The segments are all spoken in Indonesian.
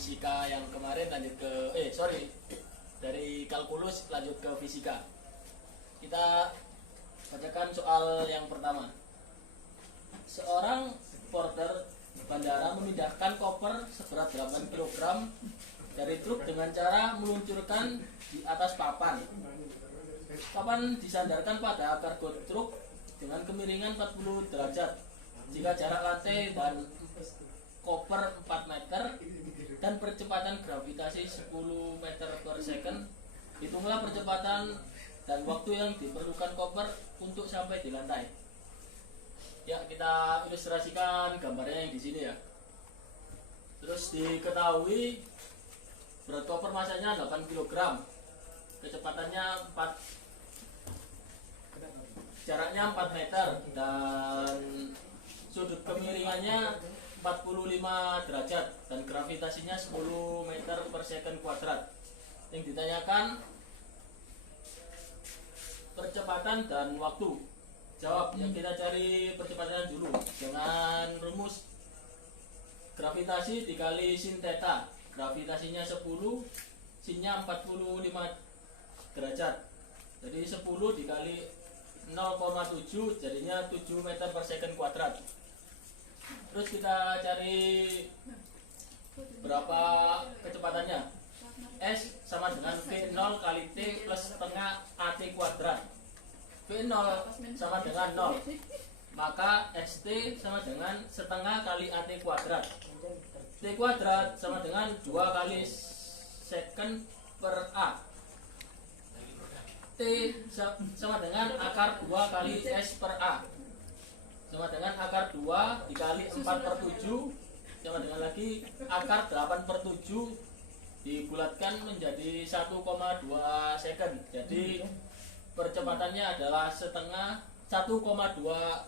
fisika yang kemarin lanjut ke dari kalkulus lanjut ke fisika. Kita bacakan soal yang pertama. Seorang porter bandara memindahkan koper seberat 8 kg dari truk dengan cara meluncurkan di atas papan. Papan disandarkan pada kargo truk dengan kemiringan 40 derajat. Jika jarak lantai dan koper 4 meter dan percepatan gravitasi 10 meter per second, hitunglah percepatan dan waktu yang diperlukan koper untuk sampai di lantai. Ya, kita ilustrasikan gambarnya yang di sini ya. Terus diketahui berat koper masanya 8 kg, kecepatannya 4, jaraknya 4 meter dan sudut kemiringannya 45 derajat dan gravitasinya 10 meter per second kuadrat. Yang ditanyakan percepatan dan waktu. Jawab, yang kita cari percepatan dulu dengan rumus gravitasi dikali sin theta. Gravitasinya 10, sinnya 45 derajat. Jadi 10 dikali 0,7 jadinya 7 meter per second kuadrat. Terus kita cari berapa kecepatannya. S sama dengan V0 kali T plus setengah AT kuadrat. V0 sama dengan 0, maka ST sama dengan setengah kali AT kuadrat. T kuadrat sama dengan 2 kali second per A. T sama dengan akar 2 kali S per A, sama dengan akar 2 dikali 4 per 7 sama dengan lagi akar 8 per 7 dibulatkan menjadi 1,2 second. Jadi percepatannya adalah 1,2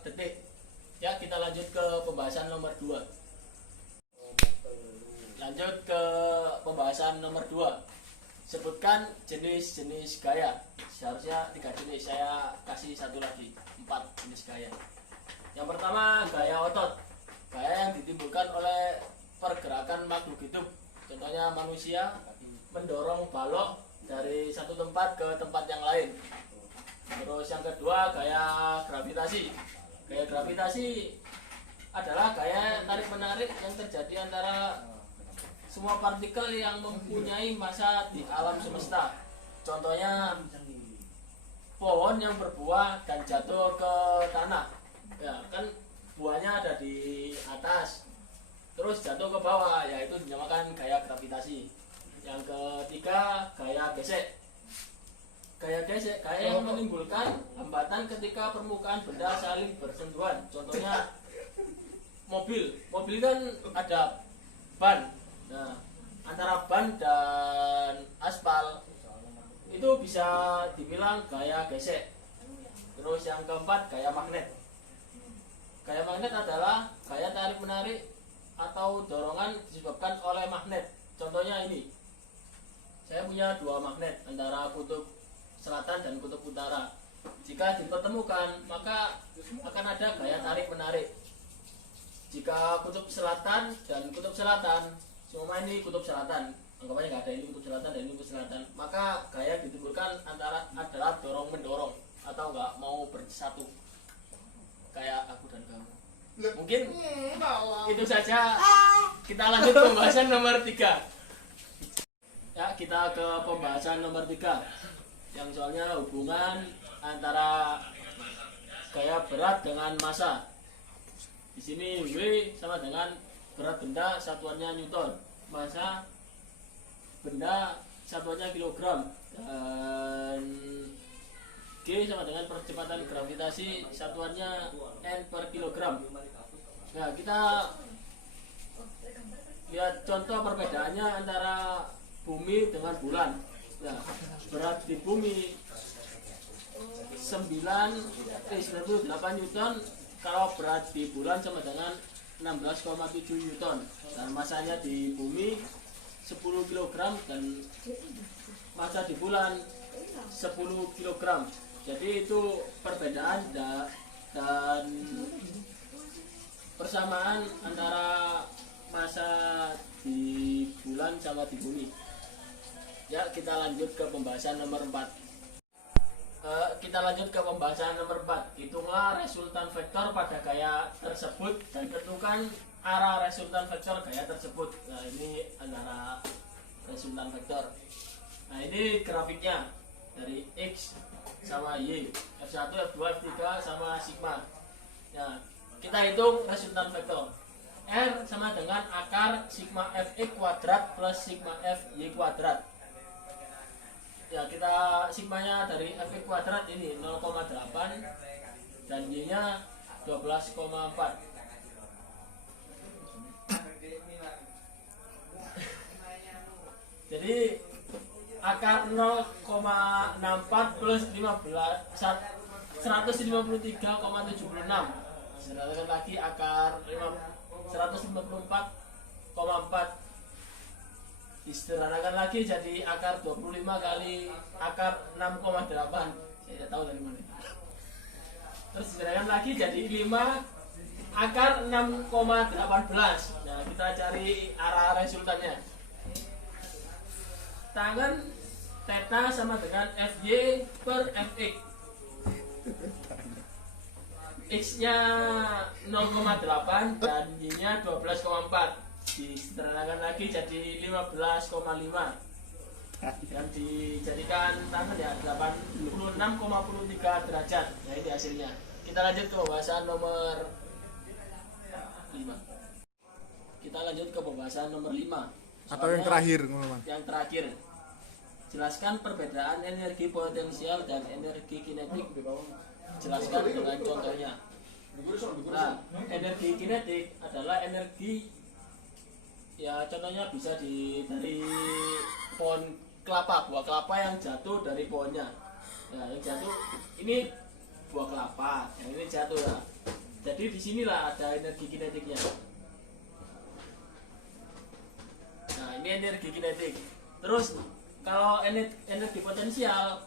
detik. Ya, kita lanjut ke pembahasan nomor 2. Lanjut ke pembahasan nomor 2. Sebutkan jenis-jenis gaya. Seharusnya 3 jenis, saya kasih 1 lagi, 4 jenis gaya. Yang pertama, gaya otot. Gaya yang ditimbulkan oleh pergerakan makhluk hidup. Contohnya manusia mendorong balok dari satu tempat ke tempat yang lain. Terus yang kedua, gaya gravitasi. Gaya gravitasi adalah gaya tarik menarik yang terjadi antara semua partikel yang mempunyai massa di alam semesta. Contohnya pohon yang berbuah dan jatuh ke tanah. Ya, kan buahnya ada di atas, terus jatuh ke bawah, yaitu dinamakan gaya gravitasi. Yang ketiga, gaya gesek. Gaya gesek, gaya yang menimbulkan hambatan ketika permukaan benda saling bersentuhan. Contohnya mobil kan ada ban. Nah, antara ban dan aspal itu bisa dibilang gaya gesek. Terus yang keempat, gaya magnet. Gaya magnet adalah gaya tarik menarik atau dorongan disebabkan oleh magnet. Contohnya ini, saya punya 2 magnet antara kutub selatan dan kutub utara. Jika dipertemukan, maka akan ada gaya tarik menarik. Jika kutub selatan dan kutub selatan, semua ini kutub selatan, anggapannya nggak ada ini kutub selatan dan ini kutub selatan, maka gaya ditimbulkan adalah dorong mendorong atau nggak mau bersatu, kayak aku dan kamu. Mungkin itu saja. Kita lanjut ke pembahasan nomor 3. Ya, kita ke pembahasan nomor 3 yang soalnya hubungan antara gaya berat dengan massa. Di sini W sama dengan berat benda, satuannya Newton. Massa benda satuannya kilogram, dan G sama dengan percepatan gravitasi, satuannya N per kilogram. Nah, kita lihat contoh perbedaannya antara bumi dengan bulan. Nah, berat di bumi 98 Newton, kalau berat di bulan sama dengan 16,7 Newton. Dan masanya di bumi 10 kg dan massa di bulan 10 kg. Jadi itu perbedaan dan persamaan antara massa di bulan bulan sama di bumi. Ya, kita lanjut ke pembahasan nomor 4. Hitunglah resultan vektor pada gaya tersebut dan tentukan arah resultan vektor gaya tersebut. Nah, ini antara resultan vektor. Nah, ini grafiknya dari X sama Y, F1, F2, F3 sama sigma. Nah, kita hitung resultan vektor. R sama dengan akar sigma Fx kuadrat plus sigma Fy kuadrat. Ya, kita sigmanya dari Fx kuadrat ini 0,8 dan Y nya 12,4. Jadi akar 0,64 plus 153,76. Sedangkan lagi akar 154,4 disederhanakan lagi jadi akar 25 kali akar 6,8. Saya tidak tahu dari mana. Terus disederhanakan lagi jadi 5 akar 6,18. Nah, kita cari arah resultannya. Tangan theta sama dengan Fy per Fx. X nya 0,8 dan Y nya 12,4. Disederhanakan lagi jadi 15,5 dan dijadikan tangan ya 86,3 derajat. Nah, ini hasilnya. Kita lanjut ke pembahasan nomor 5. Atau yang terakhir, Yang terakhir, jelaskan perbedaan energi potensial dan energi kinetik. Jelaskan dengan contohnya. Nah, energi kinetik adalah energi, ya contohnya bisa dari pohon kelapa, buah kelapa yang jatuh dari pohonnya. Nah, yang jatuh ini buah kelapa, yang ini jatuh ya. Jadi disinilah ada energi kinetiknya. Nah, ini energi kinetik. Terus kalau energi potensial,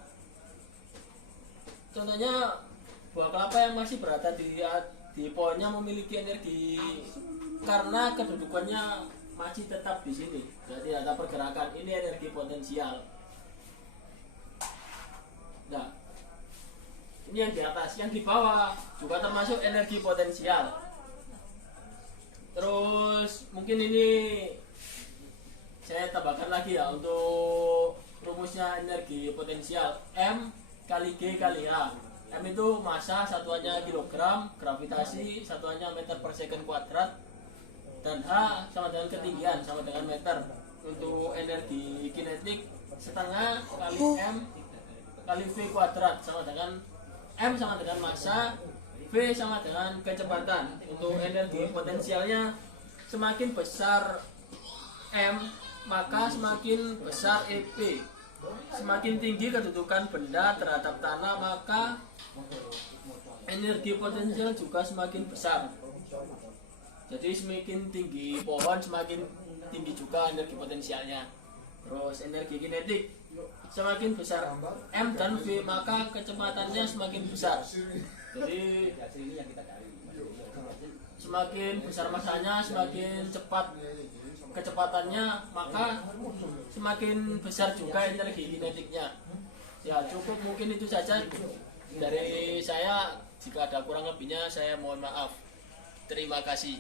contohnya buah kelapa yang masih berada di pohonnya memiliki energi karena kedudukannya masih tetap di sini, jadi ada pergerakan. Ini energi potensial. Nah, ini yang di atas, yang di bawah juga termasuk energi potensial. Terus mungkin ini saya tambahkan lagi ya untuk rumusnya energi potensial. M kali G kali A. M itu massa, satuannya kilogram, gravitasi satuannya meter per second kuadrat, dan H sama dengan ketinggian sama dengan meter. Untuk energi kinetik setengah kali M kali V kuadrat sama dengan M sama dengan massa, V sama dengan kecepatan. Untuk energi potensialnya semakin besar M maka semakin besar EP. Semakin tinggi kedudukan benda terhadap tanah maka energi potensial juga semakin besar. Jadi semakin tinggi pohon semakin tinggi juga energi potensialnya. Terus energi kinetik, semakin besar M dan V maka kecepatannya semakin besar. Jadi semakin besar masanya, semakin cepat kecepatannya, maka semakin besar juga energi kinetiknya. Ya, cukup mungkin itu saja dari saya. Jika ada kurang lebihnya saya mohon maaf. Terima kasih.